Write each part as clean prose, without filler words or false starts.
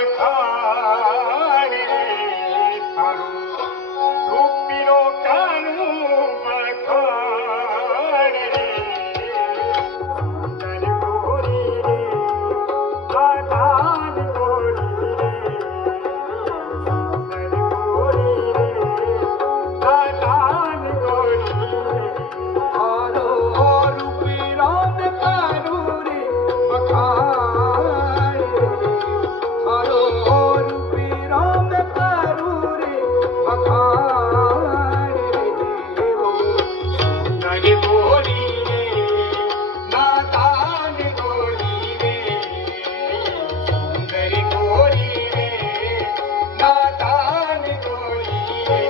बखाड़ थारू रूपिरो कानू बखाड़ सुंदर गोरी रे आधान गोरी रे सुंदर गोरी रे आधान गोरी रे थारो रूपिरो कानू रे बखाड़ थारो रूपिरो कानू रे बखाड़ सुंदर गोरी रे नादान गोरी रे सुंदर गोरी रे नादान गोरी रे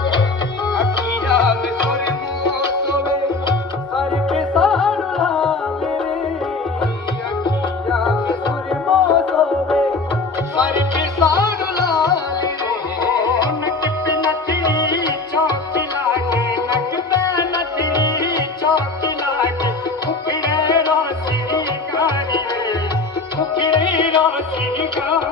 अखिया में सुरमो सोवे सर पे साड़ लाल रे अखिया में सुरमो सोवे सर पे साड़ लाल रे नक पे नथनी चौक लागे नक पे नथनी चौक लागे उखड़े रोशनी कारी रे उखड़े रोशनी कारी